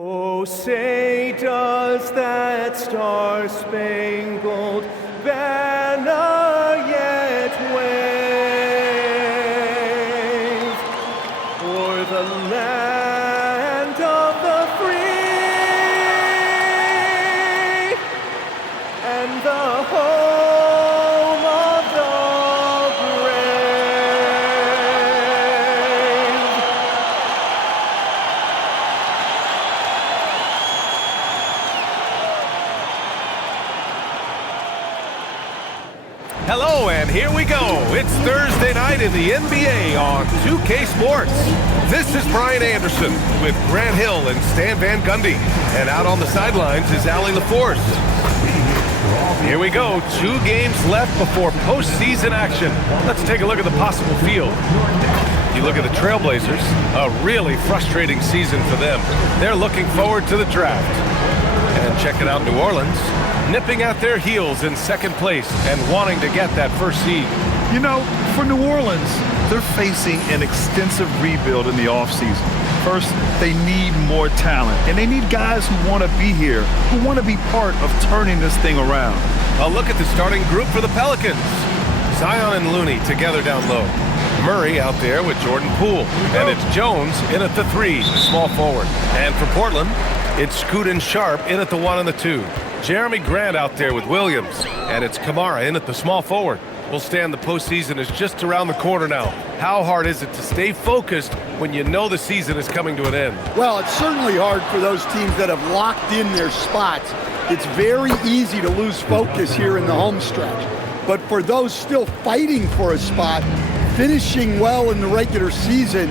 Oh, say does that star-spangled banner yet wave o'er the land of the free and the home of the brave? Hello, and here we go. It's Thursday night in the NBA on 2K Sports. This is Brian Anderson with Grant Hill and Stan Van Gundy. And out on the sidelines is Allie LaForce. Here we go. 2 games left before postseason action. Let's take a look at the possible field. You look at the Trailblazers, a really frustrating season for them. They're looking forward to the draft. And check it out, New Orleans, nipping at their heels in second place and wanting to get that first seed. You know, for New Orleans, they're facing an extensive rebuild in the offseason. First, they need more talent, and they need guys who want to be here, who want to be part of turning this thing around. A look at the starting group for the Pelicans. Zion and Looney together down low. Murray out there with Jordan Poole. And it's Jones in at the 3, the small forward. And for Portland, it's Scoot and Sharp in at the 1 and the 2. Jeremy Grant out there with Williams. And it's Kamara in at the small forward. Well, Stan, the postseason is just around the corner now. How hard is it to stay focused when you know the season is coming to an end? Well, it's certainly hard for those teams that have locked in their spots. It's very easy to lose focus here in the home stretch. But for those still fighting for a spot, finishing well in the regular season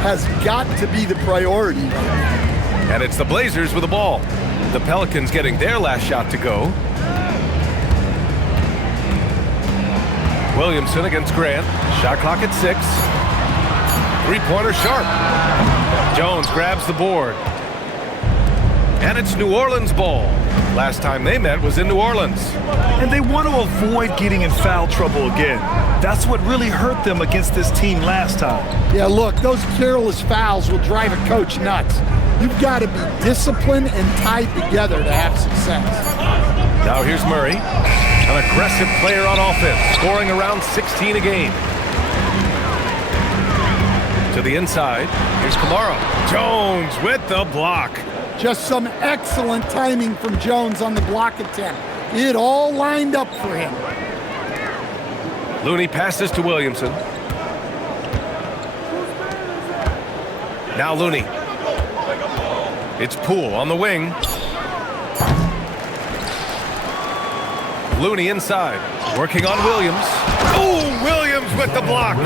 has got to be the priority. And it's the Blazers with the ball. The Pelicans getting their last shot to go. Williamson against Grant. Shot clock at 6. Three-pointer Sharp. Jones grabs the board. And it's New Orleans ball. Last time they met was in New Orleans. And they want to avoid getting in foul trouble again. That's what really hurt them against this team last time. Yeah, look, those careless fouls will drive a coach nuts. You've got to be disciplined and tied together to have success. Now here's Murray, an aggressive player on offense, scoring around 16 a game. To the inside, here's Kamara. Jones with the block. Just some excellent timing from Jones on the block attempt. It all lined up for him. Looney passes to Williamson. Now Looney. It's Poole on the wing. Looney inside, working on Williams. Oh, Williams with the block.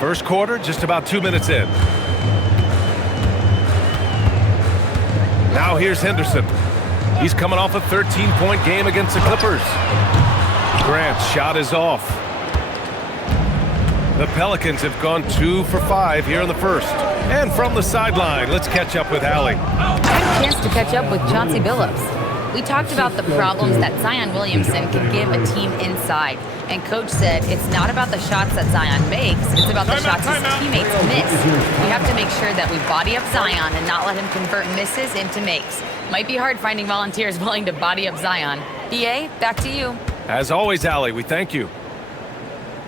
First quarter, just about 2 minutes in. Now here's Henderson. He's coming off a 13-point game against the Clippers. Grant's shot is off. The Pelicans have gone 2 for 5 here in the first. And from the sideline, let's catch up with Allie. I had a chance to catch up with Chauncey Billups. We talked about the problems that Zion Williamson can give a team inside. And Coach said it's not about the shots that Zion makes, it's about the shots his teammates miss. We have to make sure that we body up Zion and not let him convert misses into makes. Might be hard finding volunteers willing to body up Zion. BA, back to you. As always, Allie, we thank you.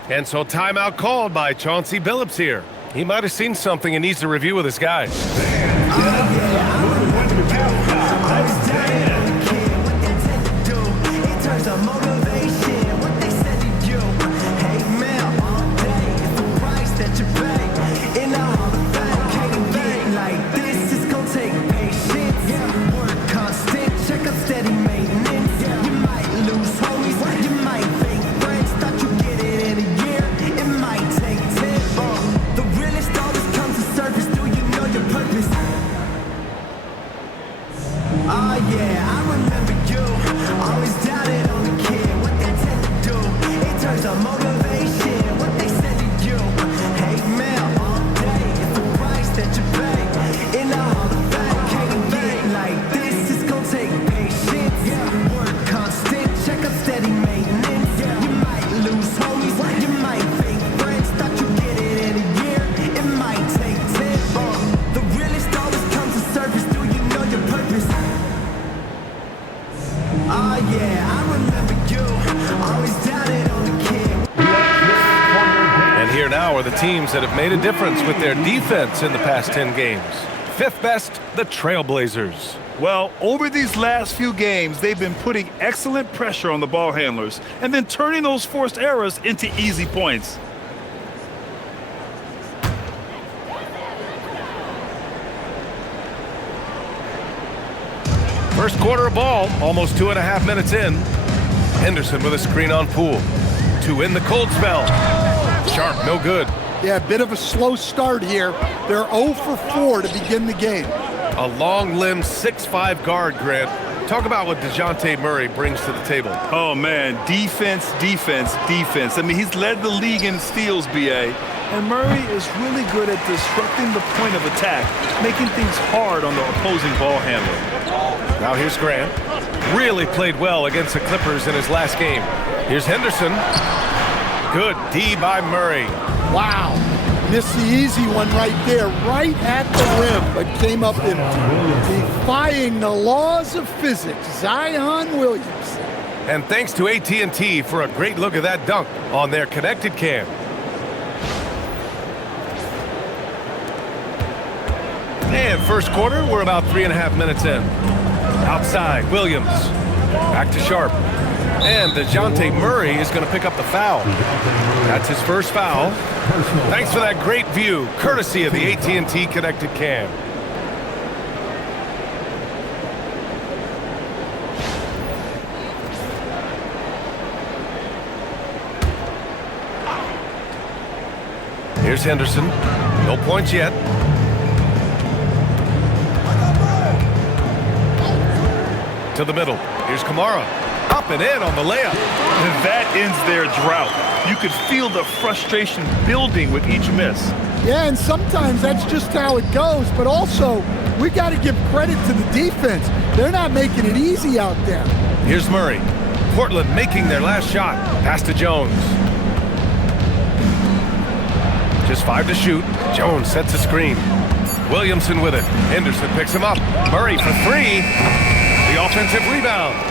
And so timeout called by Chauncey Billups here. He might have seen something and needs to review with his guys. Here now are the teams that have made a difference with their defense in the past 10 games. Fifth best, the Trailblazers. Well, over these last few games, they've been putting excellent pressure on the ball handlers and then turning those forced errors into easy points. First quarter of ball, almost 2.5 minutes in. Henderson with a screen on Poole. To end the cold spell. Sharp, no good. Yeah, a bit of a slow start here. They're 0 for 4 to begin the game. A long-limbed 6'5" guard, Grant. Talk about what DeJounte Murray brings to the table. Oh, man, defense, defense, defense. I mean, he's led the league in steals, B.A., and Murray is really good at disrupting the point of attack, making things hard on the opposing ball handler. Now here's Grant. Really played well against the Clippers in his last game. Here's Henderson. Good D by Murray. Wow. Missed the easy one right there, right at the rim, but came up in defying the laws of physics. Zion Williamson. And thanks to AT&T for a great look at that dunk on their connected cam. And first quarter, we're about 3.5 minutes in. Outside, Williams. Back to Sharp. And DeJounte Murray is going to pick up the foul. That's his first foul. Thanks for that great view, courtesy of the AT&T connected cam. Here's Henderson. No points yet. To the middle. Here's Kamara. Up and in on the layup. And that ends their drought. You could feel the frustration building with each miss. Yeah, and sometimes that's just how it goes, but also we got to give credit to the defense. They're not making it easy out there. Here's Murray. Portland making their last shot. Pass to Jones. Just 5 to shoot. Jones sets a screen. Williamson with it. Henderson picks him up. Murray for 3. The offensive rebound.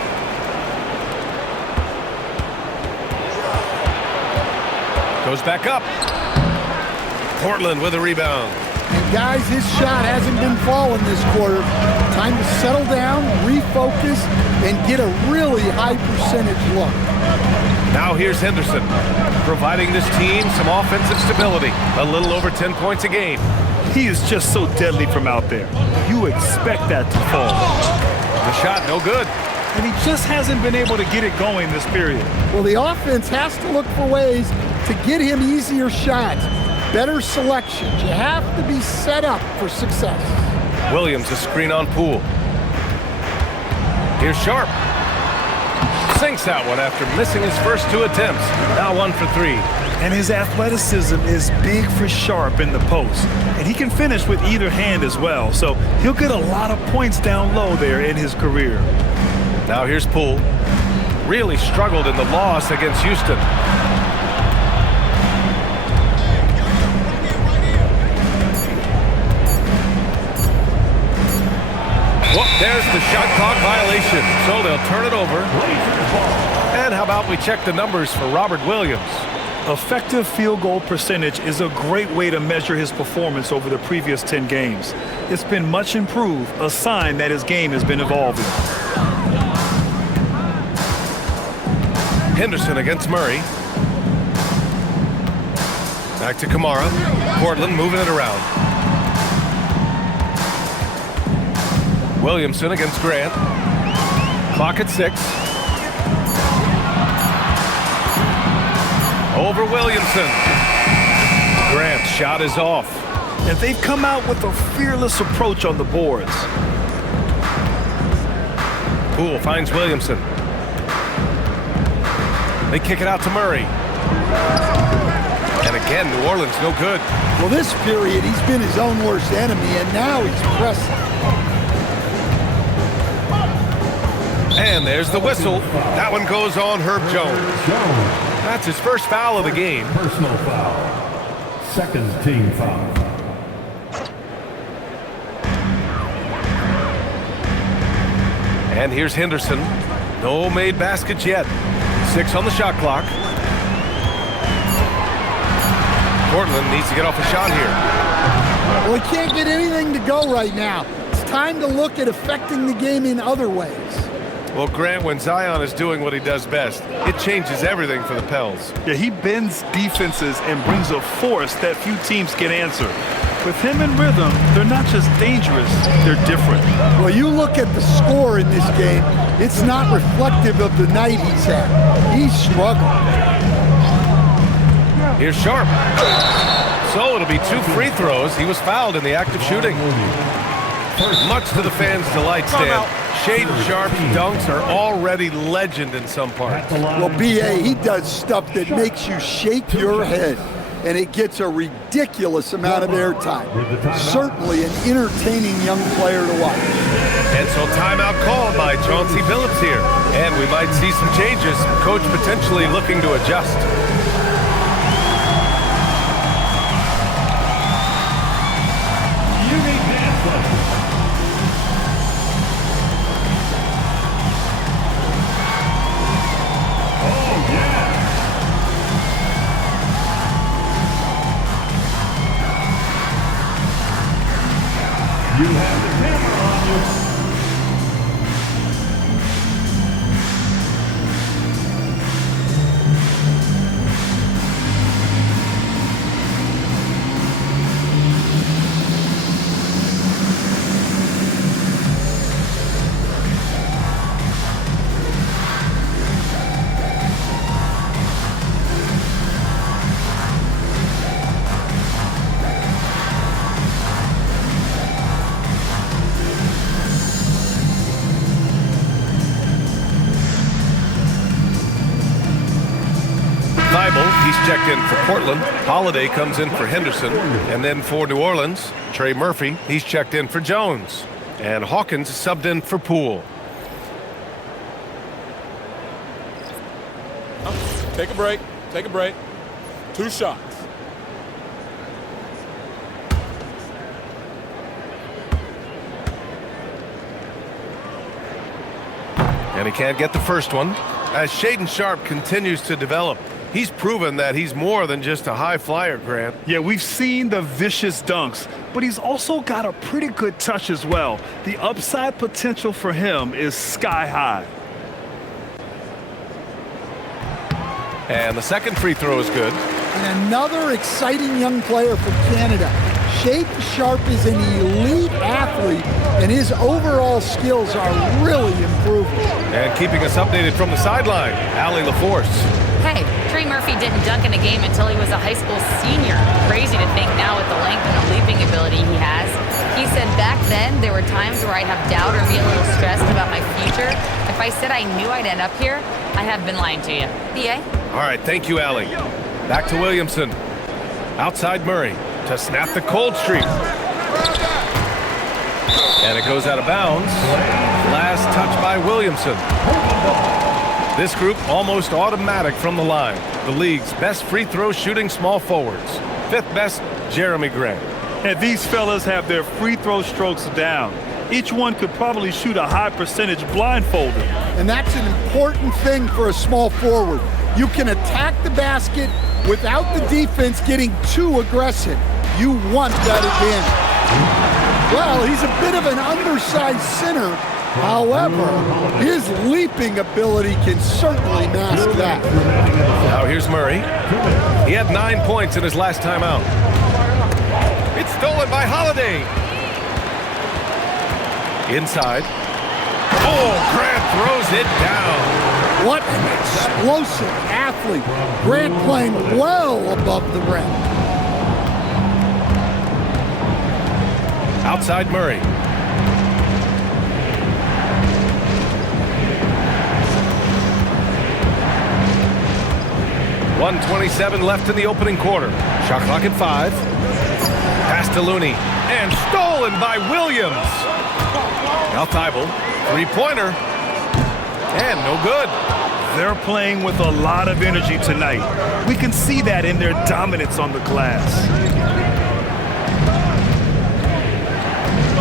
Goes back up. Portland with a rebound. And guys, his shot hasn't been falling this quarter. Time to settle down, refocus, and get a really high percentage look. Now here's Henderson, providing this team some offensive stability. A little over 10 points a game. He is just so deadly from out there. You expect that to fall. The shot, no good. And he just hasn't been able to get it going this period. Well, the offense has to look for ways to get him easier shots, better selections. You have to be set up for success. Williams, a screen on Poole. Here's Sharp. Sinks that one after missing his first 2 attempts. Now 1 for 3. And his athleticism is big for Sharp in the post. And he can finish with either hand as well. So he'll get a lot of points down low there in his career. Now here's Poole. Really struggled in the loss against Houston. Whoop, there's the shot clock violation. So they'll turn it over. And how about we check the numbers for Robert Williams? Effective field goal percentage is a great way to measure his performance over the previous 10 games. It's been much improved, a sign that his game has been evolving. Henderson against Murray. Back to Kamara. Portland moving it around. Williamson against Grant. Clock at 6. Over Williamson. Grant's shot is off. And they've come out with a fearless approach on the boards. Poole finds Williamson. They kick it out to Murray. And again, New Orleans no good. Well, this period, he's been his own worst enemy, and now he's pressing. And there's the whistle. That one goes on Herb Jones. That's his first foul of the game. Personal foul. Second team foul. And here's Henderson. No made baskets yet. 6 on the shot clock. Portland needs to get off a shot here. Well, he can't get anything to go right now. It's time to look at affecting the game in other ways. Well, Grant, when Zion is doing what he does best, it changes everything for the Pels. Yeah, he bends defenses and brings a force that few teams can answer. With him in rhythm, they're not just dangerous, they're different. Well, you look at the score in this game, it's not reflective of the night he's had. He's struggled. Here's Sharp. So it'll be 2 free throws. He was fouled in the act of shooting. Much to the fans' delight, Stan. Shaden Sharp's dunks are already legend in some parts. Well, B.A., he does stuff that makes you shake your head, and it gets a ridiculous amount of airtime. Certainly an entertaining young player to watch. And so timeout called by Chauncey Billups here. And we might see some changes. Coach potentially looking to adjust. You have the camera on you. He's checked in for Portland. Holiday comes in for Henderson. And then for New Orleans, Trey Murphy, he's checked in for Jones. And Hawkins is subbed in for Poole. Take a break. Take a break. 2 shots. And he can't get the first one. As Shaden Sharp continues to develop, he's proven that he's more than just a high flyer, Grant. Yeah, we've seen the vicious dunks, but he's also got a pretty good touch as well. The upside potential for him is sky high. And the second free throw is good. And another exciting young player from Canada. Shaden Sharp is an elite athlete, and his overall skills are really improving. And keeping us updated from the sideline, Allie LaForce. Hey, Trey Murphy didn't dunk in a game until he was a high school senior. Crazy to think now with the length and the leaping ability he has. He said back then there were times where I'd have doubt or be a little stressed about my future. If I said I knew I'd end up here, I'd have been lying to you. B.A.? All right, thank you, Allie. Back to Williamson. Outside Murray to snap the cold streak. And it goes out of bounds. Last touch by Williamson. This group almost automatic from the line. The league's best free throw shooting small forwards. 5th best, Jeremy Grant. And these fellas have their free throw strokes down. Each one could probably shoot a high percentage blindfolded. And that's an important thing for a small forward. You can attack the basket without the defense getting too aggressive. You want that advantage. Well, he's a bit of an undersized center. However, his leaping ability can certainly mask that. Now here's Murray. He had 9 points in his last time out. It's stolen by Holiday. Inside. Oh, Grant throws it down. What an explosive athlete. Grant playing well above the rim. Outside Murray. .127 left in the opening quarter. Shot clock at 5. Pass to Looney. And stolen by Williams. Now Thibault. 3-pointer. And no good. They're playing with a lot of energy tonight. We can see that in their dominance on the glass.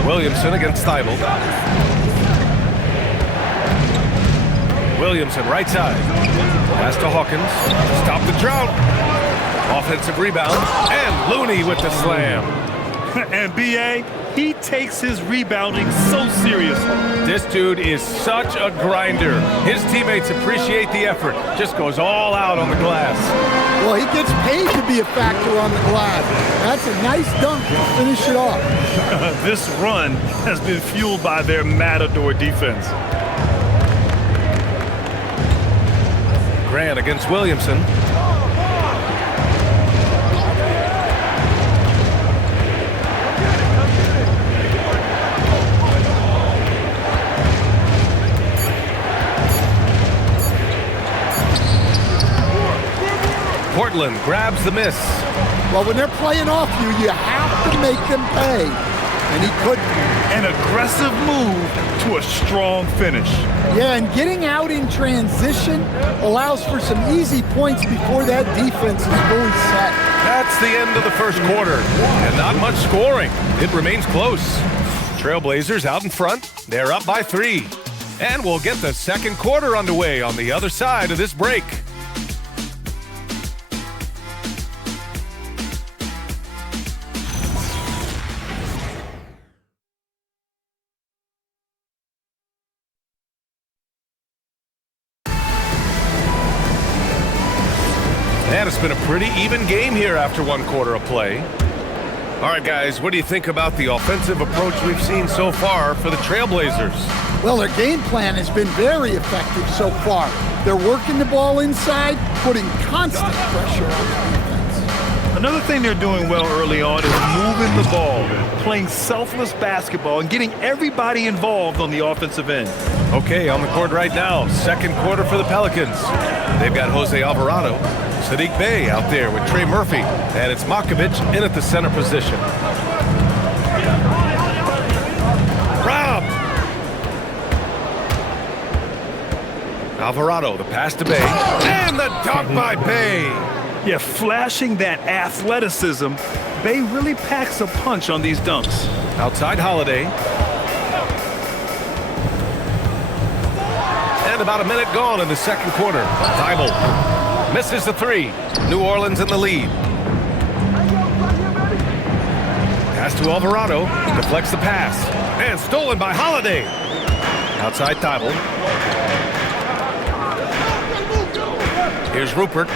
Williamson against Thibault. Williamson right side. Pass to Hawkins. Stop the drought. Offensive rebound, and Looney with the slam. And B.A., he takes his rebounding so seriously. This dude is such a grinder. His teammates appreciate the effort. Just goes all out on the glass. Well, he gets paid to be a factor on the glass. That's a nice dunk to finish it off. This run has been fueled by their matador defense. Grant against Williamson. Portland grabs the miss. Well, when they're playing off you, you have to make them pay. And he couldn't. An aggressive move to a strong finish. Yeah, and getting out in transition allows for some easy points before that defense is fully set. That's the end of the first quarter, and not much scoring. It remains close. Trailblazers out in front. They're up by 3. And we'll get the second quarter underway on the other side of this break. And it's been a pretty even game here after one quarter of play. All right, guys, what do you think about the offensive approach we've seen so far for the Trailblazers? Well, their game plan has been very effective so far. They're working the ball inside, putting constant pressure on the defense. Another thing they're doing well early on is moving the ball, playing selfless basketball, and getting everybody involved on the offensive end. Okay, on the court right now, second quarter for the Pelicans. They've got Jose Alvarado, Sadiq Bey out there with Trey Murphy, and it's Makovich in at the center position. Rob! Alvarado, the pass to Bey, and the dunk by Bey. Yeah, flashing that athleticism, Bey really packs a punch on these dunks. Outside Holiday. And about a minute gone in the second quarter. Thibault misses the 3. New Orleans in the lead. Pass to Alvarado. Deflects the pass. And stolen by Holiday. Outside Thibault. Here's Rupert.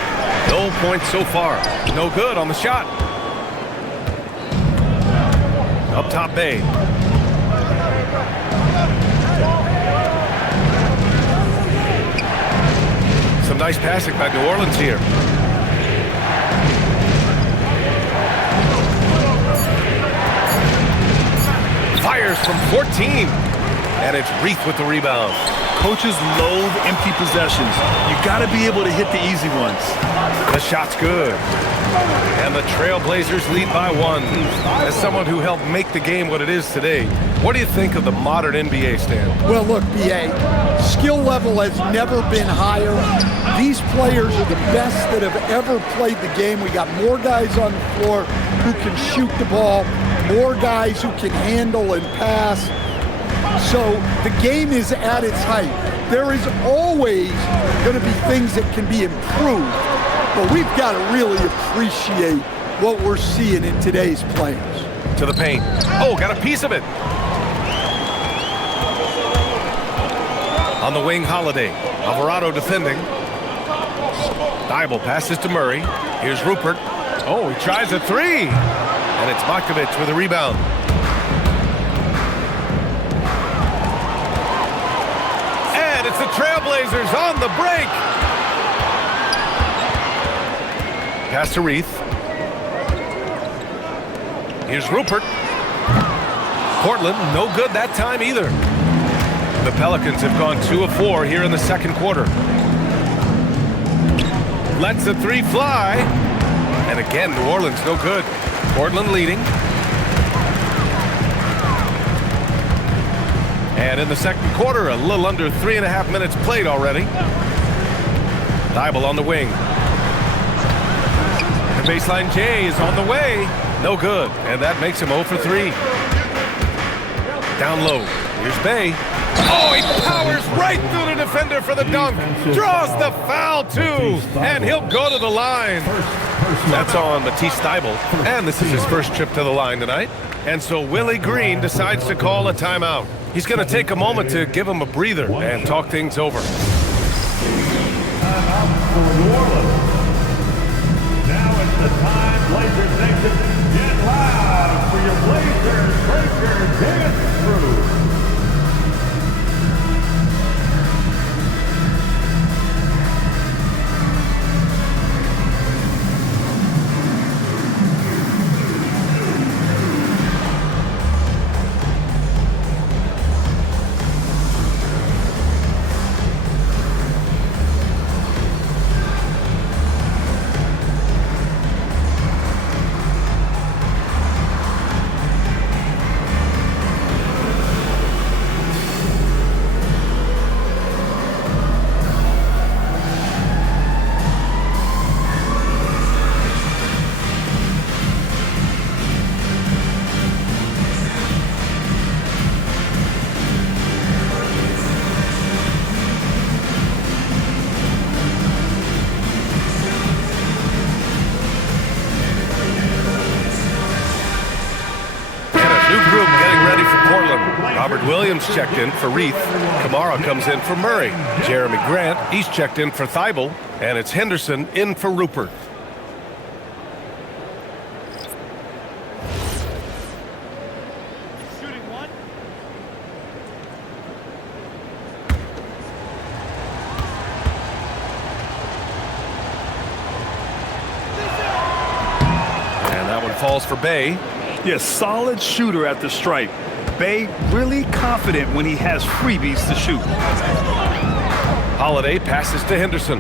No points so far. No good on the shot. Up top Bey. Some nice passing by New Orleans here. Fires from 14. And it's Reith with the rebound. Coaches loathe empty possessions. You got to be able to hit the easy ones. The shot's good. And the Trailblazers lead by 1. As someone who helped make the game what it is today, what do you think of the modern NBA, Stan? Well, look, B.A., skill level has never been higher. These players are the best that have ever played the game. We got more guys on the floor who can shoot the ball, more guys who can handle and pass. So the game is at its height. There is always going to be things that can be improved, but we've got to really appreciate what we're seeing in today's players. To the paint. Oh, got a piece of it. On the wing, Holiday. Alvarado defending. Thibault passes to Murray. Here's Rupert. Oh, he tries a 3. And it's Makovich with a rebound. And it's the Trailblazers on the break. Pass to Reith. Here's Rupert. Portland, no good that time either. The Pelicans have gone 2 of 4 here in the second quarter. Lets the 3 fly. And again, New Orleans no good. Portland leading. And in the second quarter, a little under 3.5 minutes played already. Thibault on the wing. The baseline J is on the way. No good. And that makes him 0 for 3. Down low. Here's Bey. Oh, he powers right through the defender for the dunk. Draws the foul, too. And he'll go to the line. That's on Matisse Thybulle. And this is his first trip to the line tonight. And so Willie Green decides to call a timeout. He's going to take a moment to give him a breather and talk things over. Timeout for New Orleans. Now it's the time Blazers Nation get loud for your Blazers Breaker Dance Crew. Robert Williams checked in for Reith. Kamara comes in for Murray. Jeremy Grant, he's checked in for Thybulle. And it's Henderson in for Rupert. Shooting one. And that one falls for Bay. Yes, solid shooter at the stripe. Bay really confident when he has freebies to shoot. Holiday passes to Henderson.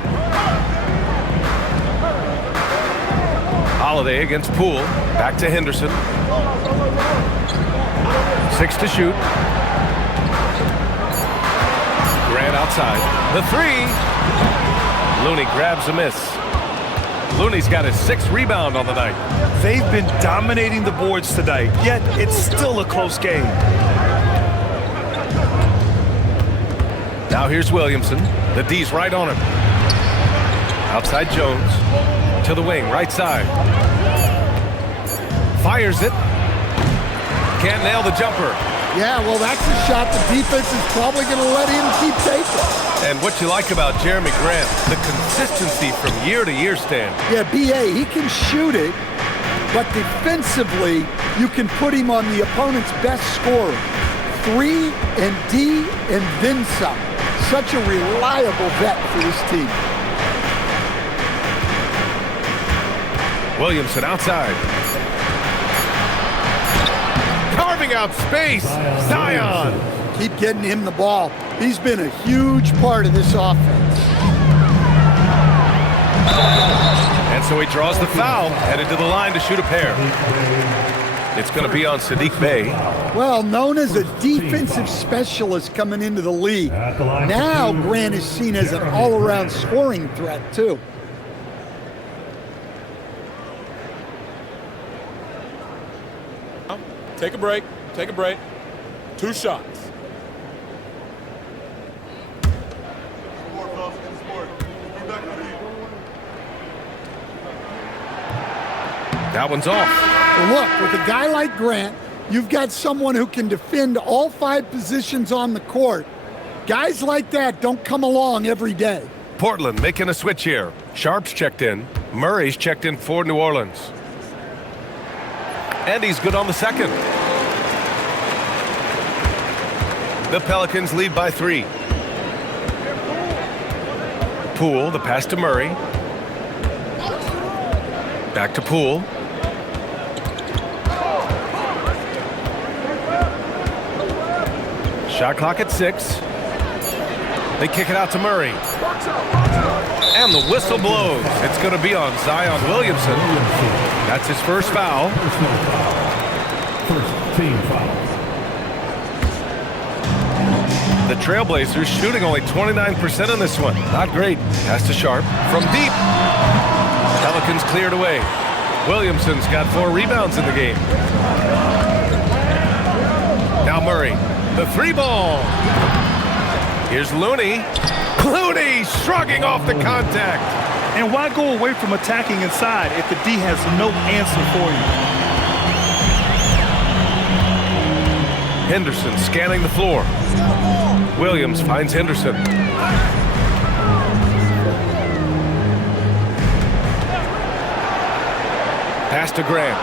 Holiday against Poole. Back to Henderson. 6 to shoot. Grant outside. The 3. Looney grabs a miss. Looney's got his 6th rebound on the night. They've been dominating the boards tonight, yet it's still a close game. Now here's Williamson. The D's right on him. Outside Jones. To the wing, right side. Fires it. Can't nail the jumper. Yeah, well, that's a shot the defense is probably going to let him keep taking. And what you like about Jeremy Grant, the consistency from year to year, Stan. Yeah, B.A., he can shoot it, but defensively, you can put him on the opponent's best scorer. 3 and D and then some. Such a reliable vet for this team. Williamson outside. Carving out space. Zion. Keep getting him the ball. He's been a huge part of this offense. And so he draws the foul, headed to the line to shoot a pair. It's going to be on Saddiq Bey. Well, known as a defensive specialist coming into the league. Now Grant is seen as an all-around scoring threat, too. Take a break. Take a break. 2 shots. That one's off. Well, look, with a guy like Grant, you've got someone who can defend all 5 positions on the court. Guys like that don't come along every day. Portland making a switch here. Sharp's checked in. Murray's checked in for New Orleans. And he's good on the second. The Pelicans lead by 3. Poole, the pass to Murray. Back to Poole. Shot clock at 6. They kick it out to Murray. And the whistle blows. It's going to be on Zion Williamson. That's his first foul. First team foul. The Trailblazers shooting only 29% in this one. Not great. Pass to Sharp from deep. Pelicans cleared away. Williamson's got 4 rebounds in the game. Now Murray. The three ball. Here's Looney. Looney shrugging off the contact. And why go away from attacking inside if the D has no answer for you? Henderson scanning the floor. Williams finds Henderson. Pass to Grant.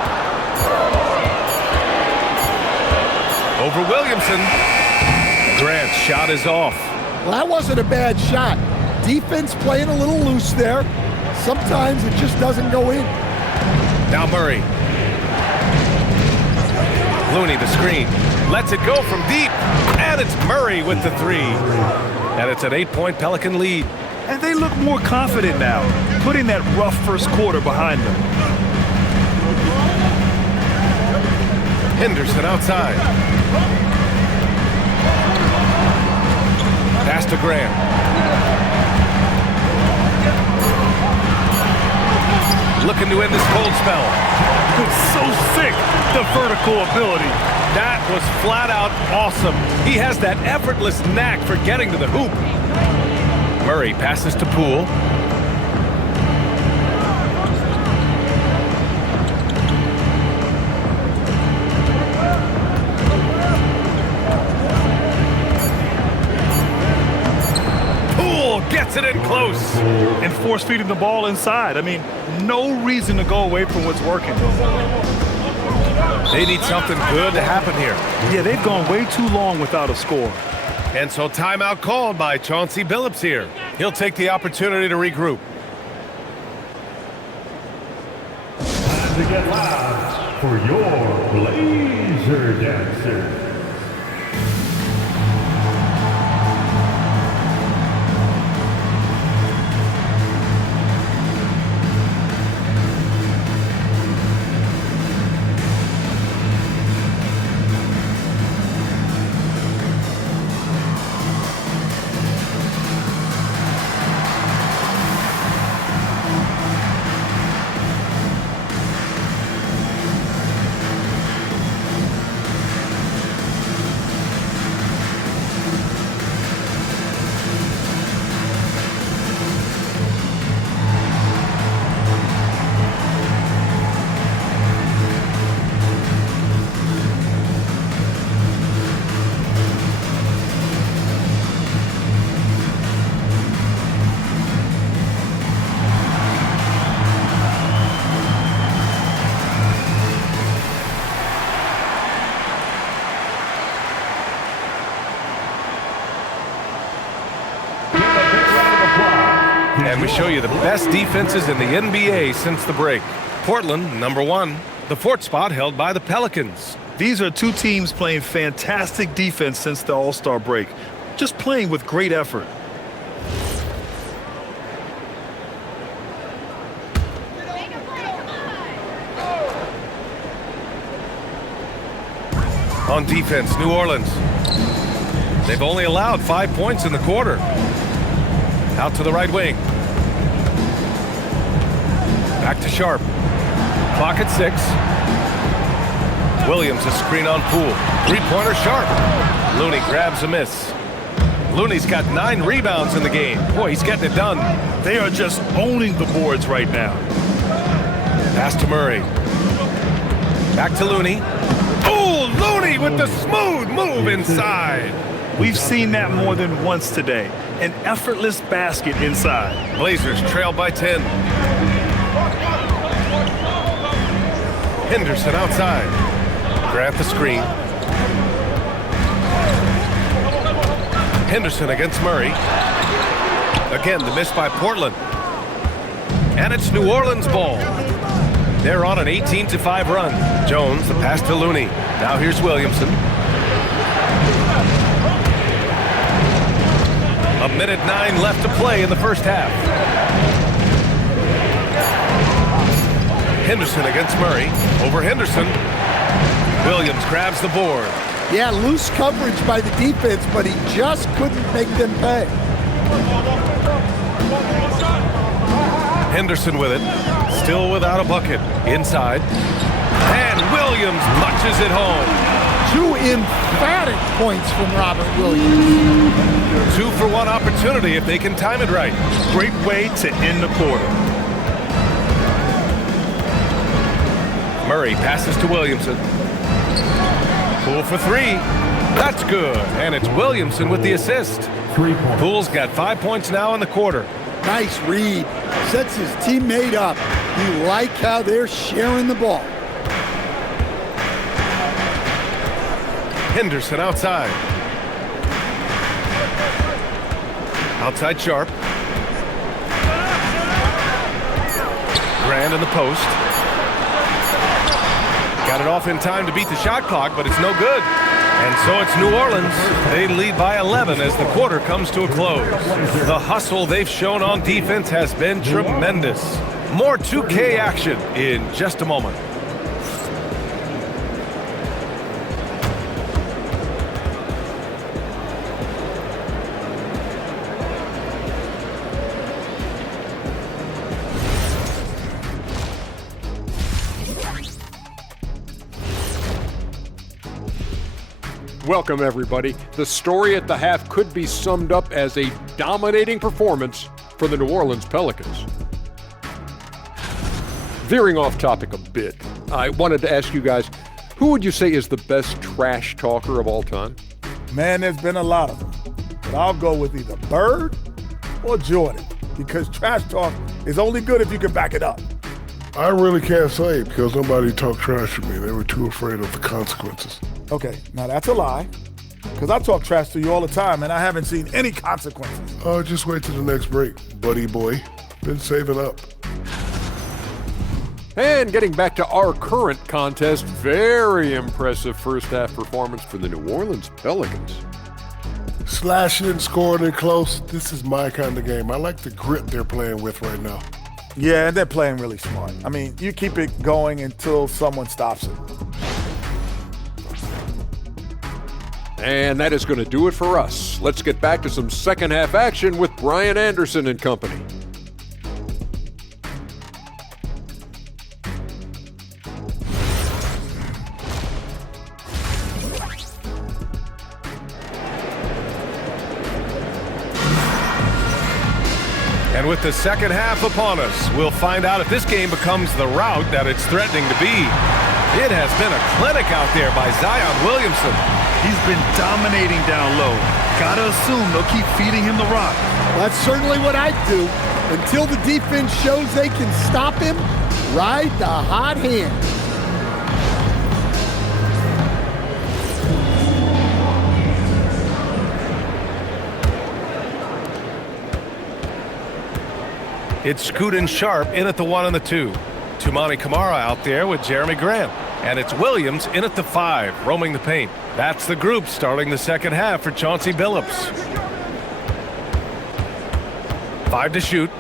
Over Williamson. Grant's shot is off. Well, that wasn't a bad shot. Defense playing a little loose there. Sometimes it just doesn't go in. Now Murray. Looney the screen. Lets it go from deep. And it's Murray with the three. And it's an 8-point Pelican lead. And they look more confident now, putting that rough first quarter behind them. Henderson outside. Pass to Grant. Looking to end this cold spell. It's so sick, the vertical ability. That was flat out awesome. He has that effortless knack for getting to the hoop. Murray passes to Poole. Gets it in close. And force feeding the ball inside. I mean, no reason to go away from what's working. They need something good to happen here. Yeah, they've gone way too long without a score. And so timeout called by Chauncey Billups here. He'll take the opportunity to regroup. Time to get loud for your Blazer Dancer. And we show you the best defenses in the NBA since the break. Portland, #1. The 4th spot held by the Pelicans. These are two teams playing fantastic defense since the All-Star break. Just playing with great effort. On defense, New Orleans. They've only allowed 5 points in the quarter. Out to the right wing. Back to Sharp. Clock at 6. Williams a screen on Poole. Three-pointer Sharp. Looney grabs a miss. Looney's got 9 rebounds in the game. Boy, he's getting it done. They are just owning the boards right now. Pass to Murray. Back to Looney. Oh, Looney with the smooth move inside. We've seen that more than once today. An effortless basket inside. Blazers trail by 10. Henderson outside. Grant the screen. Henderson against Murray. Again, the miss by Portland. And it's New Orleans ball. They're on an 18-5 run. Jones, the pass to Looney. Now here's Williamson. A minute 9 left to play in the first half. Henderson against Murray. Over Henderson. Williams grabs the board. Yeah, loose coverage by the defense, but he just couldn't make them pay. Henderson with it. Still without a bucket. Inside. And Williams punches it home. 2 emphatic points from Robert Williams. 2-for-1 opportunity if they can time it right. Great way to end the quarter. Murray passes to Williamson. Poole for 3. That's good. And it's Williamson with the assist. 3 points. Poole's got 5 points now in the quarter. Nice read. Sets his teammate up. You like how they're sharing the ball. Henderson outside. Outside Sharp. Grant in the post. Got it off in time to beat the shot clock, but it's no good. And so it's New Orleans. They lead by 11 as the quarter comes to a close. The hustle they've shown on defense has been tremendous. More 2K action in just a moment. Welcome, everybody. The story at the half could be summed up as a dominating performance for the New Orleans Pelicans. Veering off topic a bit, I wanted to ask you guys, who would you say is the best trash talker of all time? Man, there's been a lot of them. But I'll go with either Bird or Jordan, because trash talk is only good if you can back it up. I really can't say because nobody talked trash to me. They were too afraid of the consequences. Okay, now that's a lie, because I talk trash to you all the time, and I haven't seen any consequences. Oh, just wait till the next break, buddy boy. Been saving up. And getting back to our current contest, very impressive first half performance for the New Orleans Pelicans. Slashing, scoring, and close. This is my kind of game. I like the grit they're playing with right now. Yeah, and they're playing really smart. I mean, you keep it going until someone stops it. And that is going to do it for us. Let's get back to some second half action with Brian Anderson and company. And with the second half upon us, we'll find out if this game becomes the rout that it's threatening to be. It has been a clinic out there by Zion Williamson. He's been dominating down low. Gotta assume they'll keep feeding him the rock. That's certainly what I'd do. Until the defense shows they can stop him, ride the hot hand. It's Scoot and Sharp in at the 1 and the 2. Toumani Camara out there with Jeremy Grant. And it's Williams in at the 5, roaming the paint. That's the group starting the second half for Chauncey Billups. 5 to shoot.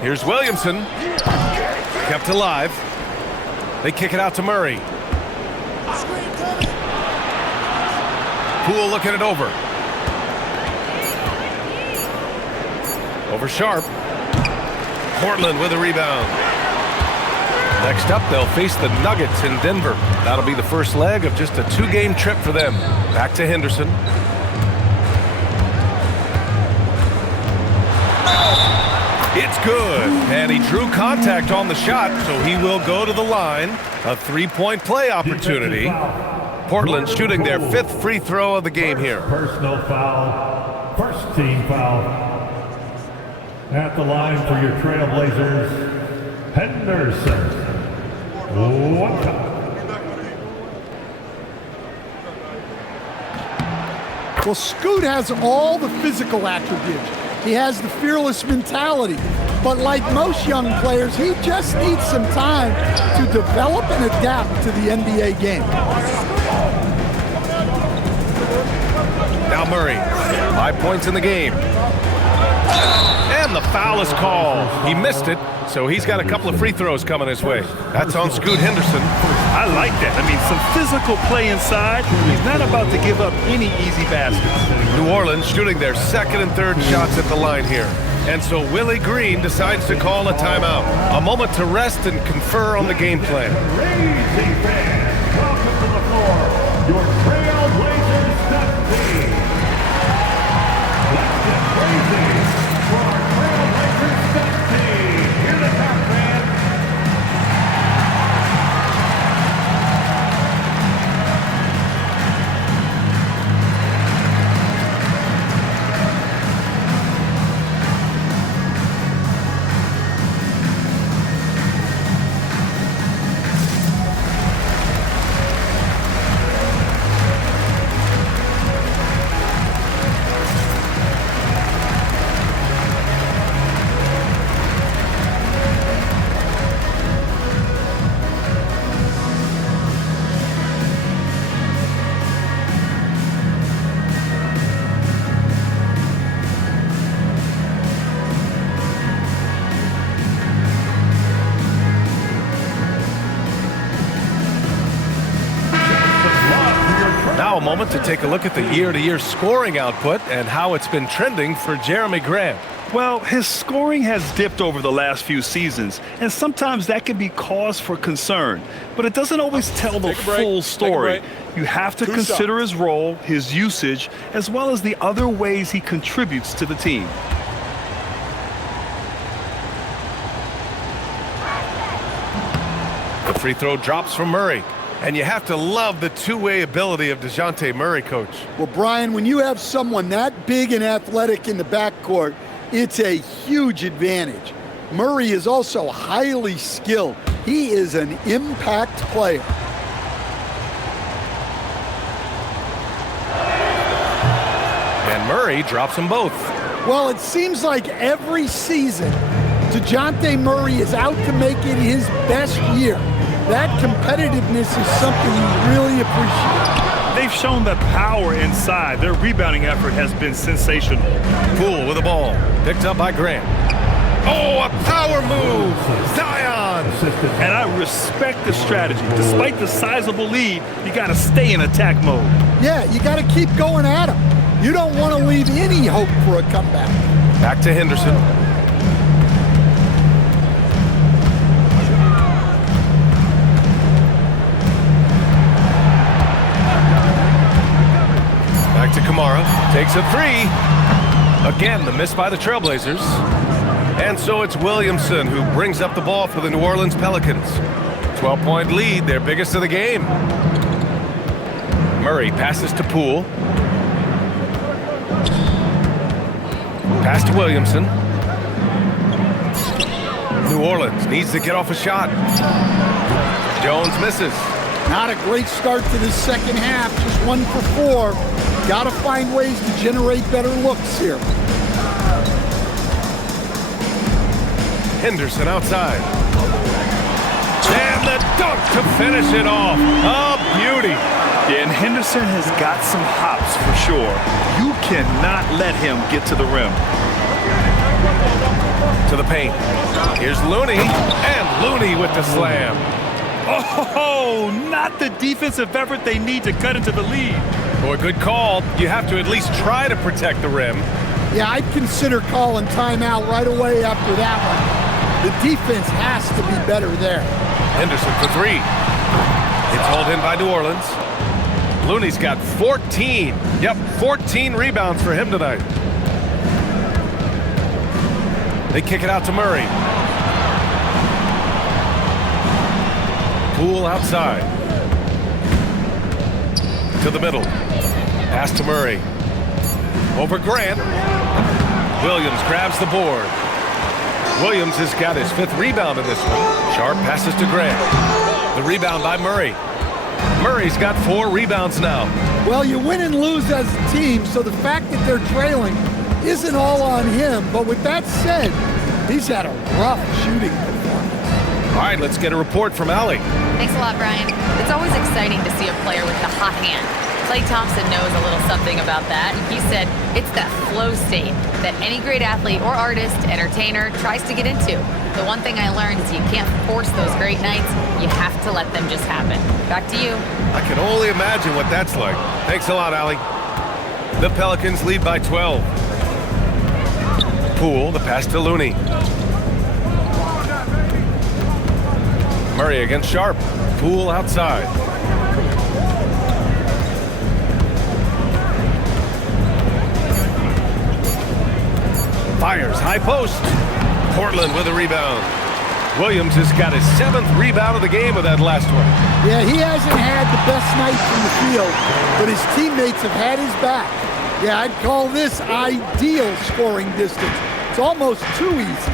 Here's Williamson. Kept alive. They kick it out to Murray. Poole looking it over. Over Sharp. Portland with a rebound. Next up, they'll face the Nuggets in Denver. That'll be the first leg of just a 2-game trip for them. Back to Henderson. It's good. And he drew contact on the shot, so he will go to the line. A 3-point play opportunity. Portland shooting their 5th free throw of the game here. Personal foul. First team foul. At the line for your Trailblazers, Henderson. 1 foul. Well, Scoot has all the physical attributes. He has the fearless mentality. But like most young players, he just needs some time to develop and adapt to the NBA game. Now Murray, 5 points in the game. And the foul is called. He missed it, so he's got a couple of free throws coming his way. That's on Scoot Henderson. I like that. I mean, some physical play inside. He's not about to give up any easy baskets. New Orleans shooting their 2nd and 3rd shots at the line here. And so Willie Green decides to call a timeout. A moment to rest and confer on the game plan. Raising fans, welcome to the floor, your Trailblazers stunt team. Let's get crazy for our Trailblazers stunt team. Here they come, fans. Now a moment to take a look at the year-to-year scoring output and how it's been trending for Jeremy Grant. Well, his scoring has dipped over the last few seasons, and sometimes that can be cause for concern. But it doesn't always tell the full story. You have to consider his role, his usage, as well as the other ways he contributes to the team. The free throw drops from Murray. And you have to love the two-way ability of DeJounte Murray, Coach. Well, Brian, when you have someone that big and athletic in the backcourt, it's a huge advantage. Murray is also highly skilled. He is an impact player. And Murray drops them both. Well, it seems like every season, DeJounte Murray is out to make it his best year. That competitiveness is something you really appreciate. They've shown the power inside. Their rebounding effort has been sensational. Poole with the ball. Picked up by Grant. Oh, a power move! Zion! And I respect the strategy. Despite the sizable lead, you got to stay in attack mode. Yeah, you got to keep going at him. You don't want to leave any hope for a comeback. Back to Henderson. Back to Kamara, takes a three. Again, the miss by the Trailblazers. And so it's Williamson who brings up the ball for the New Orleans Pelicans. 12-point lead, their biggest of the game. Murray passes to Poole. Pass to Williamson. New Orleans needs to get off a shot. Jones misses. Not a great start to this second half, just 1 for 4. Got to find ways to generate better looks here. Henderson outside. And the dunk to finish it off. A beauty. Yeah, and Henderson has got some hops for sure. You cannot let him get to the rim. To the paint. Here's Looney. And Looney with the slam. Oh, not the defensive effort they need to cut into the lead. Boy, good call. You have to at least try to protect the rim. Yeah, I'd consider calling timeout right away after that one. The defense has to be better there. Henderson for three. It's hauled in by New Orleans. Looney's got 14. Yep, 14 rebounds for him tonight. They kick it out to Murray. Poole outside. To the middle. Pass to Murray. Over Grant. Williams grabs the board. Williams has got his 5th rebound in this one. Sharp passes to Grant. The rebound by Murray. Murray's got 4 rebounds now. Well, you win and lose as a team, so the fact that they're trailing isn't all on him. But with that said, he's had a rough shooting performance. All right, let's get a report from Allie. Thanks a lot, Brian. It's always exciting to see a player with the hot hand. Klay Thompson knows a little something about that. He said it's that flow state that any great athlete or artist, entertainer, tries to get into. The one thing I learned is you can't force those great nights. You have to let them just happen. Back to you. I can only imagine what that's like. Thanks a lot, Allie. The Pelicans lead by 12. Poole, the pass to Looney. Murray against Sharp. Poole outside. Fires, high post. Portland with a rebound. Williams has got his 7th rebound of the game with that last one. Yeah, he hasn't had the best night from the field, but his teammates have had his back. Yeah, I'd call this ideal scoring distance. It's almost too easy.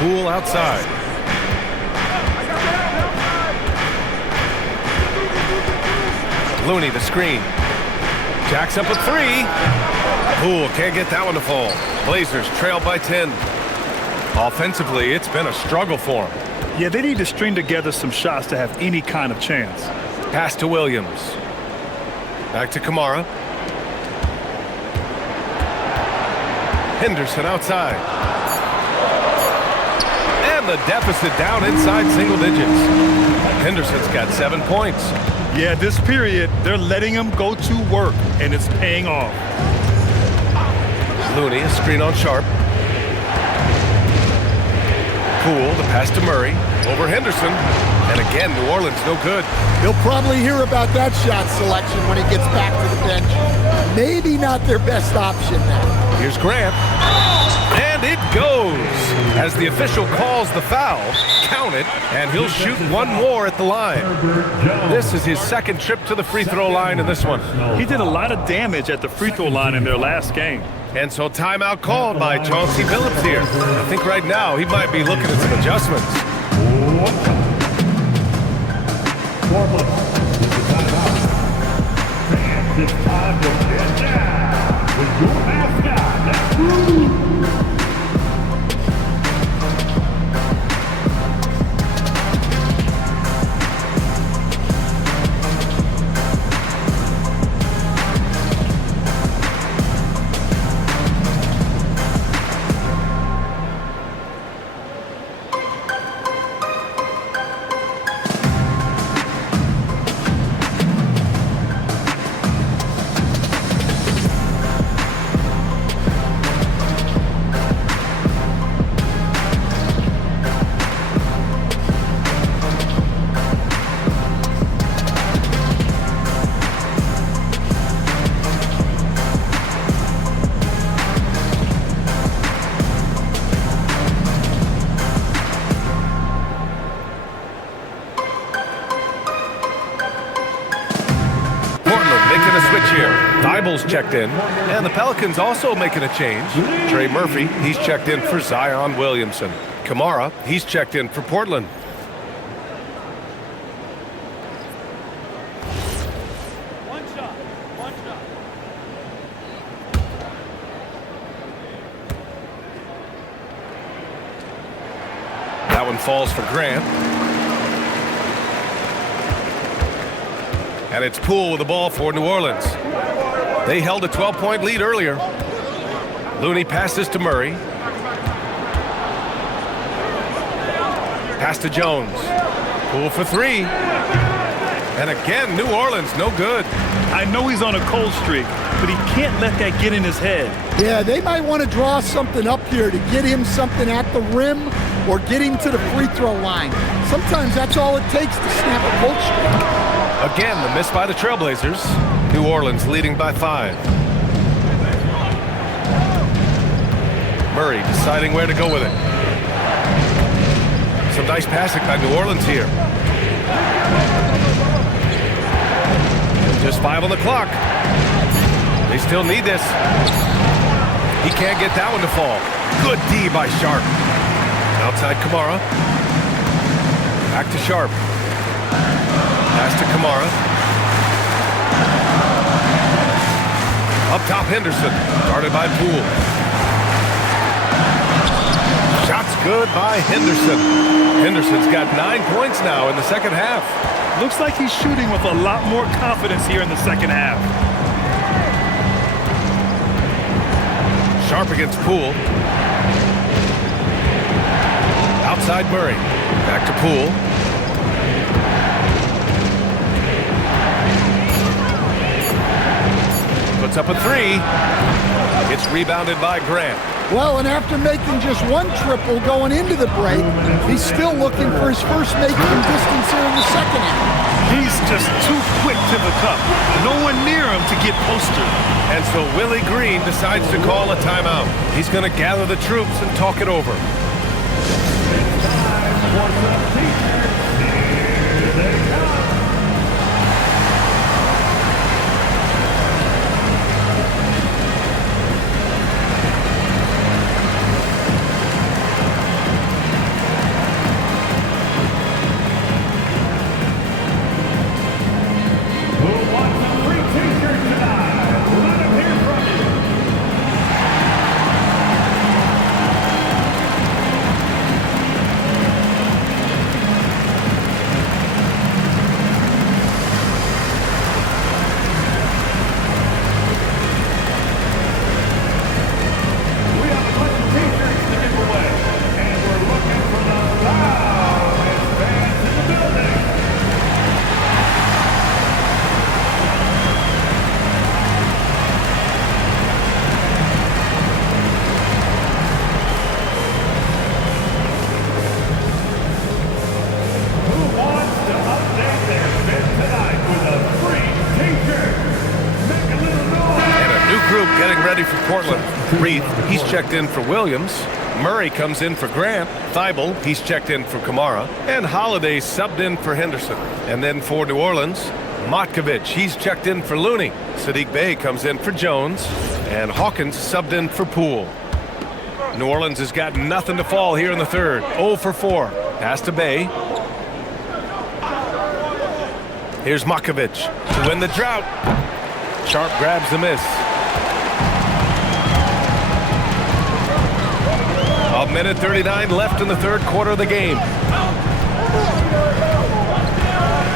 Poole outside. Looney the screen. Jacks up a 3. Poole can't get that one to fall. Blazers trail by 10. Offensively, it's been a struggle for them. Yeah, they need to string together some shots to have any kind of chance. Pass to Williams. Back to Kamara. Henderson outside. And the deficit down inside single digits. Henderson's got 7 points. Yeah, this period, they're letting him go to work, and it's paying off. Looney, a screen on Sharp. Poole, the pass to Murray. Over Henderson. And again, New Orleans no good. He'll probably hear about that shot selection when he gets back to the bench. Maybe not their best option now. Here's Grant. And it goes. As the official calls the foul, count it, and he'll shoot one more at the line. This is his 2nd trip to the free throw line in this one. He did a lot of damage at the free throw line in their last game. And so timeout called by Chauncey Billups here. I think right now he might be looking at some adjustments. Portland with the timeout. Fans, it's time to get down with your mascot, that's Drew. Dribbles checked in, and the Pelicans also making a change. Trey Murphy, he's checked in for Zion Williamson. Kamara, he's checked in for Portland. One shot. That one falls for Grant. And it's Poole with the ball for New Orleans. They held a 12-point lead earlier. Looney passes to Murray. Pass to Jones. Poole for 3. And again, New Orleans no good. I know he's on a cold streak, but he can't let that get in his head. Yeah, they might want to draw something up here to get him something at the rim or get him to the free throw line. Sometimes that's all it takes to snap a cold streak. Again, the miss by the Trailblazers. New Orleans leading by 5. Murray deciding where to go with it. Some nice passing by New Orleans here. Just 5 on the clock. They still need this. He can't get that one to fall. Good D by Sharp. Outside Kamara. Back to Sharp. Pass to Kamara. Up top Henderson. Guarded by Poole. Shots good by Henderson. Henderson's got 9 points now in the second half. Looks like he's shooting with a lot more confidence here in the second half. Sharp against Poole. Outside Murray. Back to Poole. puts up a three. It's rebounded by Grant. Well, and after making just one triple going into the break, he's still looking for his first make from distance here in the second half. He's just too quick to the cup. No one near him to get postered. And so Willie Green decides to call a timeout. He's going to gather the troops and talk it over. He's checked in for Williams. Murray comes in for Grant. Thibault, he's checked in for Kamara. And Holiday subbed in for Henderson. And then for New Orleans, Matkovic, he's checked in for Looney. Sadiq Bey comes in for Jones. And Hawkins subbed in for Poole. New Orleans has got nothing to fall here in the third. 0 for 4. Pass to Bey. Here's Matkovic to win the drought. Sharp grabs the miss. A minute 39 left in the third quarter of the game.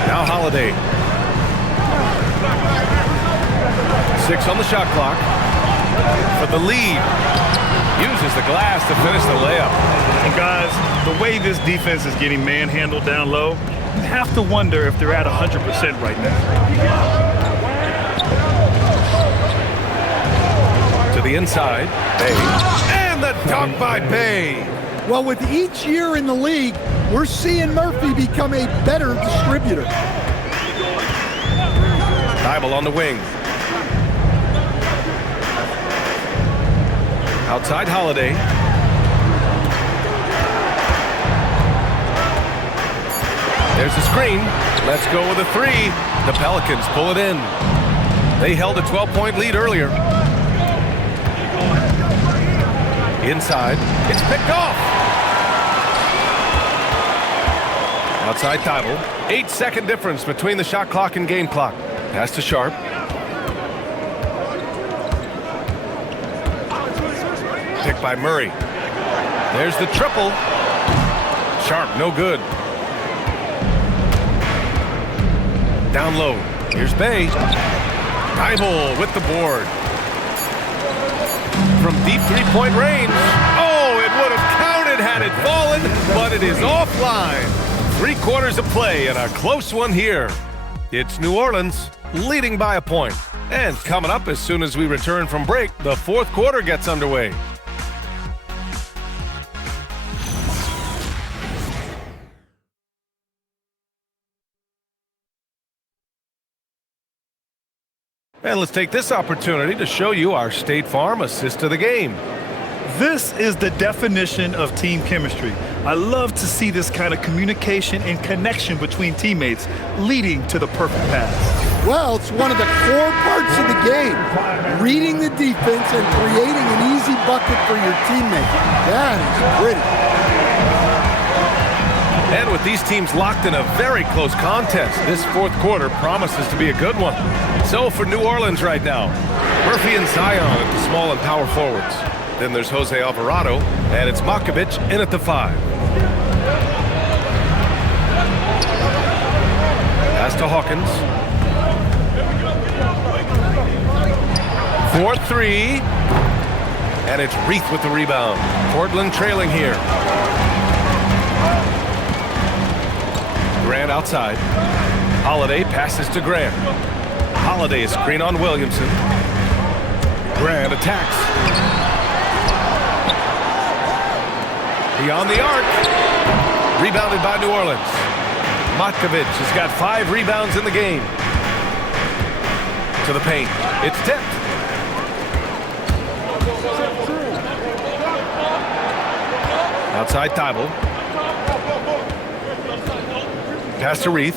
Now Holiday. 6 on the shot clock. For the lead. Uses the glass to finish the layup. And guys, the way this defense is getting manhandled down low, you have to wonder if they're at 100% right now. To the inside. Bey. And the dunk by Bey. Well, with each year in the league, we're seeing Murphy become a better distributor. Thibault on the wing. Outside Holiday. There's the screen. Let's go with a three. The Pelicans pull it in. They held a 12-point lead earlier. Inside. It's picked off. Outside Thibault. 8-second difference between the shot clock and game clock. Pass to Sharp. Picked by Murray. There's the triple. Sharp, no good. Down low. Here's Bey. Thibault with the board. From deep three-point range. Oh, it would have counted had it fallen, but it is offline. 3 quarters of play and a close one here. It's New Orleans leading by a point. And coming up as soon as we return from break, the fourth quarter gets underway. And let's take this opportunity to show you our State Farm assist of the game. This is the definition of team chemistry. I love to see this kind of communication and connection between teammates leading to the perfect pass. Well, it's one of the core parts of the game. Reading the defense and creating an easy bucket for your teammate. That is pretty. And with these teams locked in a very close contest, this fourth quarter promises to be a good one. So for New Orleans right now, Murphy and Zion at the small and power forwards. Then there's Jose Alvarado, and it's Matkovic in at the 5. Pass to Hawkins. 4-3. And it's Reith with the rebound. Portland trailing here. Grant outside. Holiday passes to Grant. Holiday is screen on Williamson. Grant attacks. Beyond the arc. Rebounded by New Orleans. Matkovic has got 5 rebounds in the game. To the paint. It's tipped. Outside Thibault. Pass to Reith.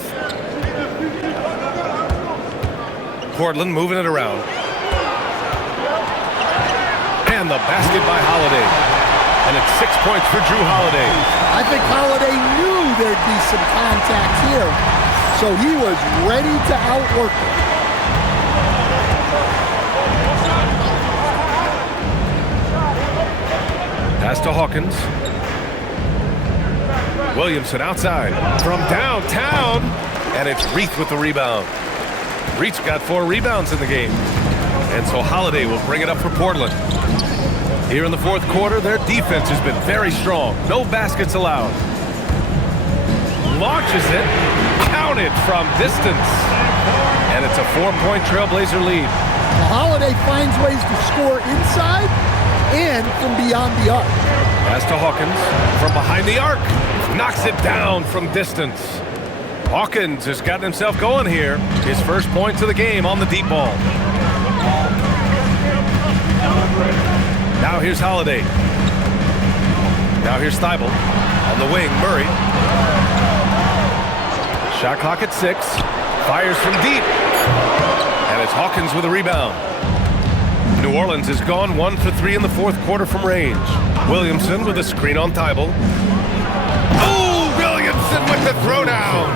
Portland moving it around. And the basket by Holiday. And it's 6 points for Drew Holiday. I think Holiday knew there'd be some contact here, so he was ready to outwork it. Pass to Hawkins. Williamson outside from downtown, and it's Reith with the rebound. Reith's got 4 rebounds in the game, and so Holiday will bring it up for Portland. Here in the fourth quarter, their defense has been very strong. No baskets allowed. Launches it, counted from distance, and it's a 4-point Trailblazer lead. Holiday finds ways to score inside and from beyond the arc. Pass to Hawkins from behind the arc. Knocks it down from distance. Hawkins has gotten himself going here. His first points of the game on the deep ball. Now here's Holiday. Now here's Thibault. On the wing, Murray. Shot clock at 6. Fires from deep. And it's Hawkins with a rebound. New Orleans has gone 1 for 3 in the fourth quarter from range. Williamson with a screen on Thibault. Oh, Williamson with the throwdown.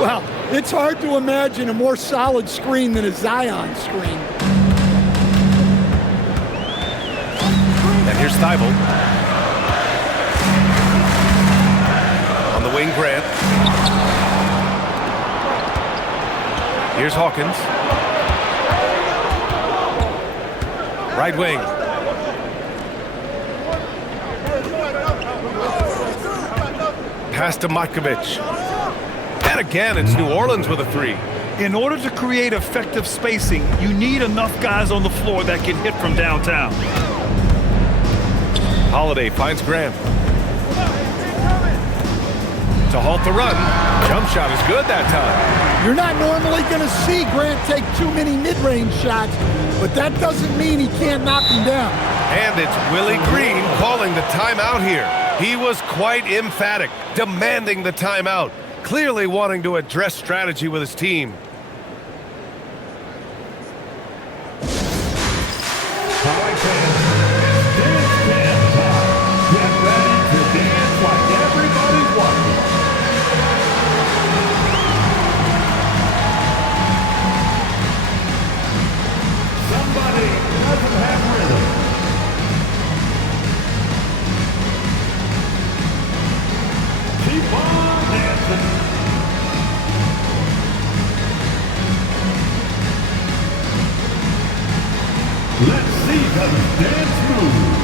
Well, it's hard to imagine a more solid screen than a Zion screen. And here's Thibault. On the wing, Grant. Here's Hawkins. Right wing. Pass to Matkovic. And again, it's New Orleans with a 3. In order to create effective spacing, you need enough guys on the floor that can hit from downtown. Holiday finds Grant. To halt the run. Jump shot is good that time. You're not normally going to see Grant take too many mid-range shots, but that doesn't mean he can't knock them down. And it's Willie Green calling the timeout here. He was quite emphatic, demanding the timeout, clearly wanting to address strategy with his team. Let's see those dance moves.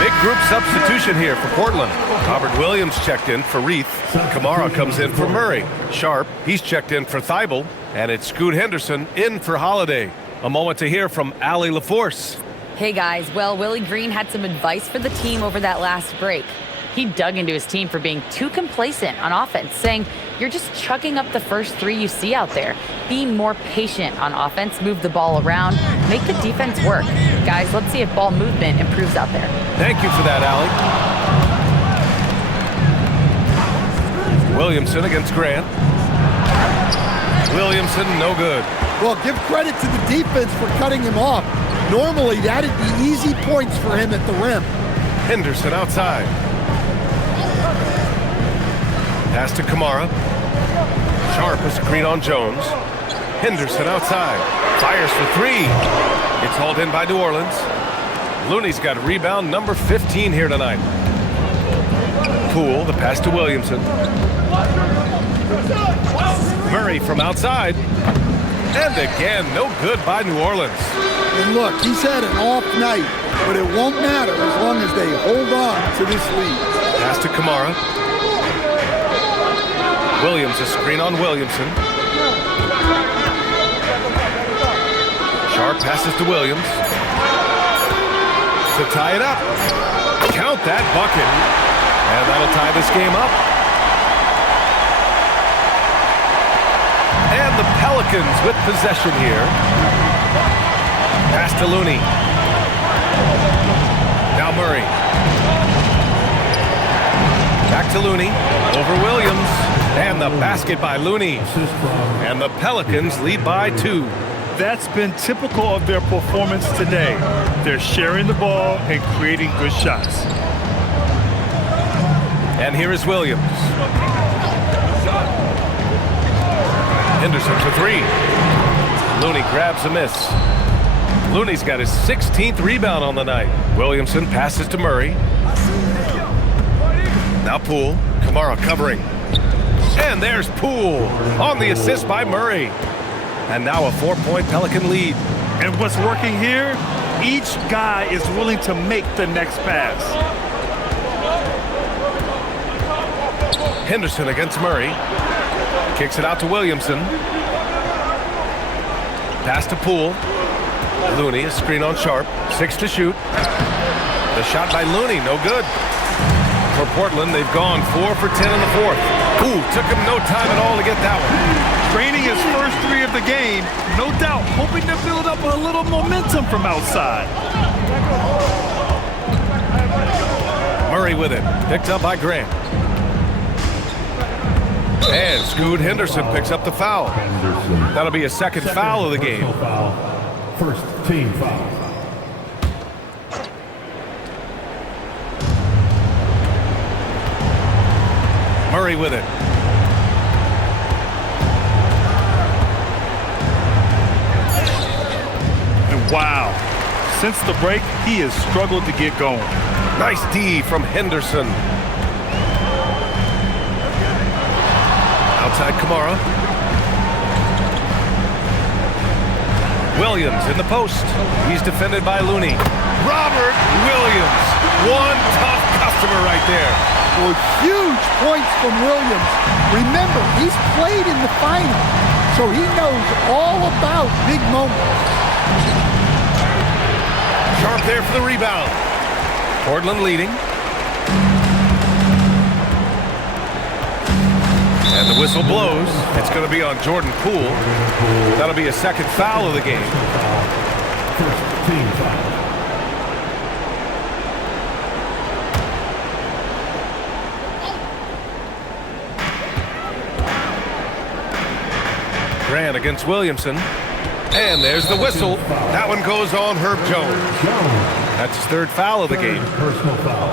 Big group substitution here for Portland. Robert Williams checked in for Reith. Kamara comes in for Murray. Sharp, he's checked in for Thibault. And it's Scoot Henderson in for Holiday. A moment to hear from Allie LaForce. Hey guys, well, Willie Green had some advice for the team over that last break. He dug into his team for being too complacent on offense, saying, you're just chucking up the first 3 you see out there. Be more patient on offense, move the ball around, make the defense work. Guys, let's see if ball movement improves out there. Thank you for that, Allie. Williamson against Grant. Williamson, no good. Well, give credit to the defense for cutting him off. Normally, that'd be easy points for him at the rim. Henderson outside. Pass to Kamara. Sharp a screen on Jones. Henderson outside. Fires for three. It's hauled in by New Orleans. Looney's got rebound number 15 here tonight. Poole, the pass to Williamson. Murray from outside. And again, no good by New Orleans. And look, he's had an off night, but it won't matter as long as they hold on to this lead. Pass to Kamara. Williams a screen on Williamson. Sharp passes to Williams. To tie it up. Count that bucket. And that'll tie this game up. And the Pelicans with possession here. Pass to Looney. Now Murray. Back to Looney. Over Williams. And the basket by Looney. And the Pelicans lead by 2. That's been typical of their performance today. They're sharing the ball and creating good shots. And here is Williams. Henderson for three. Looney grabs a miss. Looney's got his 16th rebound on the night. Williamson passes to Murray. Now Poole. Kamara covering. And there's Poole on the assist by Murray. And now a 4-point Pelican lead. And what's working here? Each guy is willing to make the next pass. Henderson against Murray. Kicks it out to Williamson. Pass to Poole. Looney, a screen on Sharp. 6 to shoot. The shot by Looney, no good. For Portland, they've gone 4 for 10 in the fourth. Ooh, took him no time at all to get that one. Draining his first 3 of the game, no doubt hoping to build up a little momentum from outside. Murray with it, picked up by Grant. And Scoot Henderson picks up the foul. That'll be a second foul of the game. First team foul. Murray with it. And wow, since the break, he has struggled to get going. Nice D from Henderson. Outside Kamara. Williams in the post. He's defended by Looney. Robert Williams. One tough customer right there. Well, huge points from Williams. Remember, he's played in the final, so he knows all about big moments. Sharp there for the rebound. Portland leading. And the whistle blows. It's going to be on Jordan Poole. That'll be a second foul of the game. First team foul. Grant against Williamson. And there's the whistle. That one goes on Herb Jones. That's his third foul of the game. Personal foul.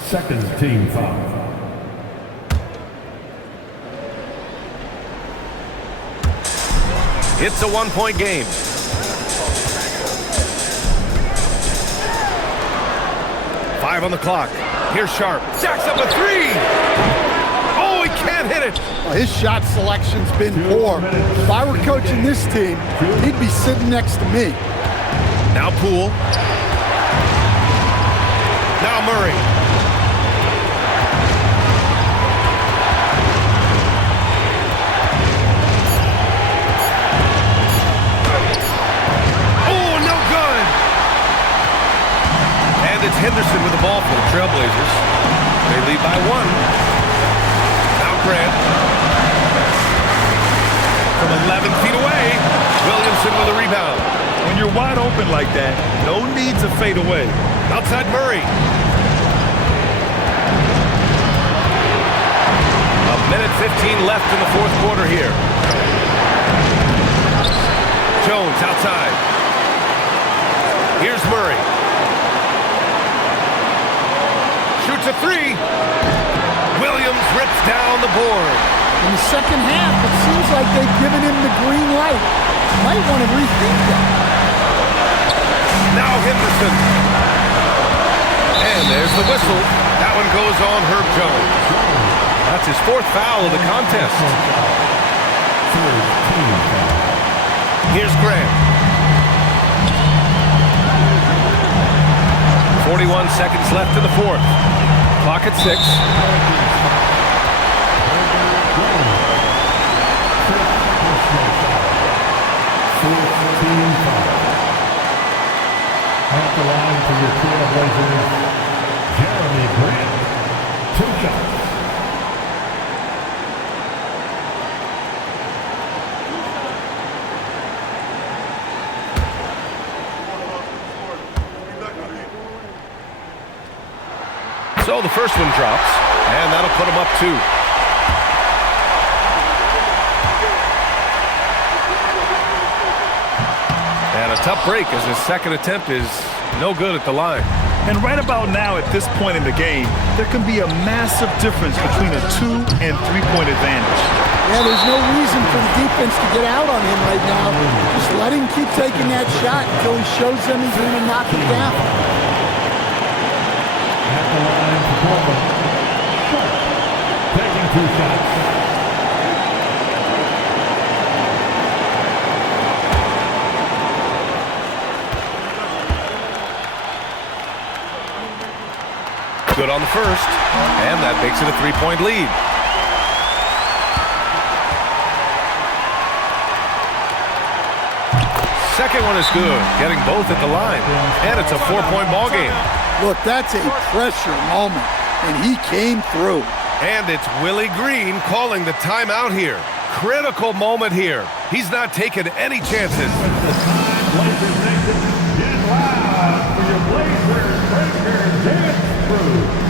Second team foul. It's a 1-point game. Five on the clock. Here's Sharp. Jacks up a three. Oh, he can't hit it. Well, his shot selection's been poor. If I were coaching this team, he'd be sitting next to me. Now Poole. Now Murray. Henderson with the ball for the Trailblazers. They lead by 1. Now Grant. From 11 feet away, Williamson with a rebound. When you're wide open like that, no need to fade away. Outside Murray. A minute 15 left in the fourth quarter here. Jones outside. Here's Murray. Shoots a three. Williams rips down the board. In the second half, it seems like they've given him the green light. Might want to rethink that. Now Henderson. And there's the whistle. That one goes on Herb Jones. That's his 4th foul of the contest. Here's Grant. 41 seconds left in the 4th. Clock at 6. At the line for your Trailblazers, Jeremy Grant, 2 shots. So the first one drops, and that'll put him up 2. And a tough break as his second attempt is no good at the line. And right about now, at this point in the game, there can be a massive difference between a 2- and 3-point advantage. Yeah, there's no reason for the defense to get out on him right now. Just let him keep taking that shot until he shows them he's going to knock it down. At the line for Portland, Sharp, taking 2 shots. Good on the first, and that makes it a 3-point lead. Second one is good, getting both at the line, and it's a 4-point ball game. Look, that's a pressure moment, and he came through. And it's Willie Green calling the timeout here. Critical moment here. He's not taking any chances. Blazers Nation, get loud for your Blazers breaker dance crew.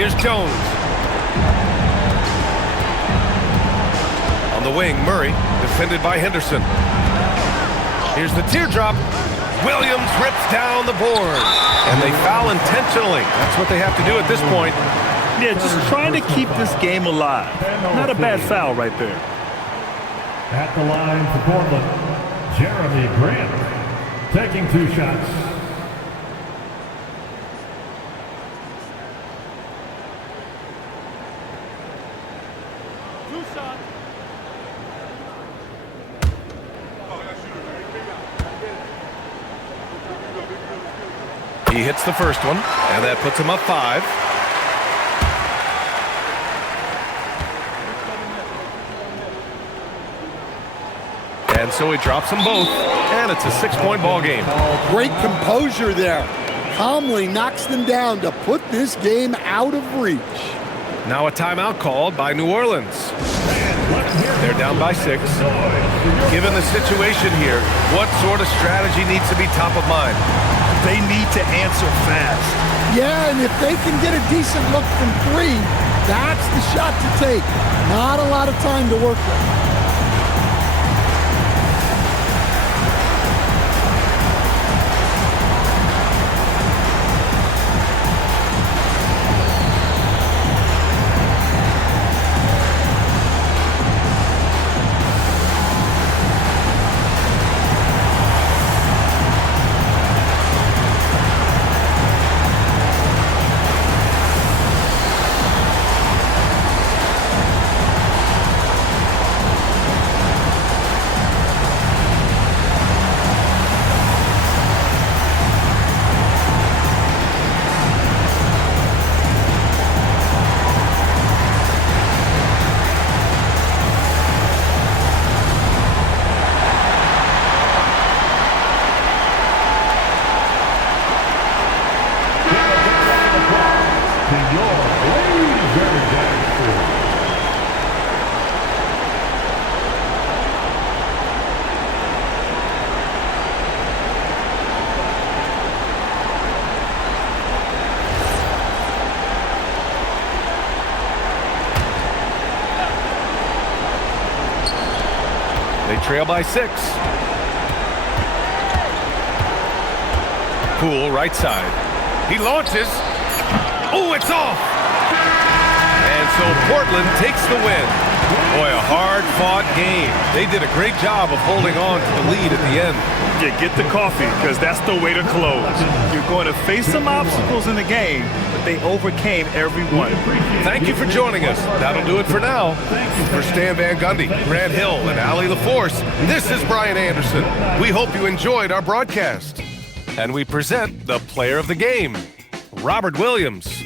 Here's Jones. On the wing, Murray, defended by Henderson. Here's the teardrop. Williams rips down the board. And they foul intentionally. That's what they have to do at this point. Yeah, just trying to keep this game alive. Not a bad foul right there. At the line for Portland, Jeremy Grant, taking 2 shots. He hits the first one, and that puts him up 5. And so he drops them both, and it's a 6-point ball game. Great composure there. Calmly knocks them down to put this game out of reach. Now a timeout called by New Orleans. They're down by 6. Given the situation here, what sort of strategy needs to be top of mind? They need to answer fast. Yeah, and if they can get a decent look from 3, that's the shot to take. Not a lot of time to work with. And your Blazers at 4. They trail by 6. Poole, right side. He launches. Oh, it's off! And so Portland takes the win. Boy, a hard-fought game. They did a great job of holding on to the lead at the end. Yeah, get the coffee, because that's the way to close. You're going to face some obstacles in the game, but they overcame every one. Thank you for joining us. That'll do it for now. For Stan Van Gundy, Grant Hill, and Allie LaForce, this is Brian Anderson. We hope you enjoyed our broadcast. And we present the player of the game, Robert Williams.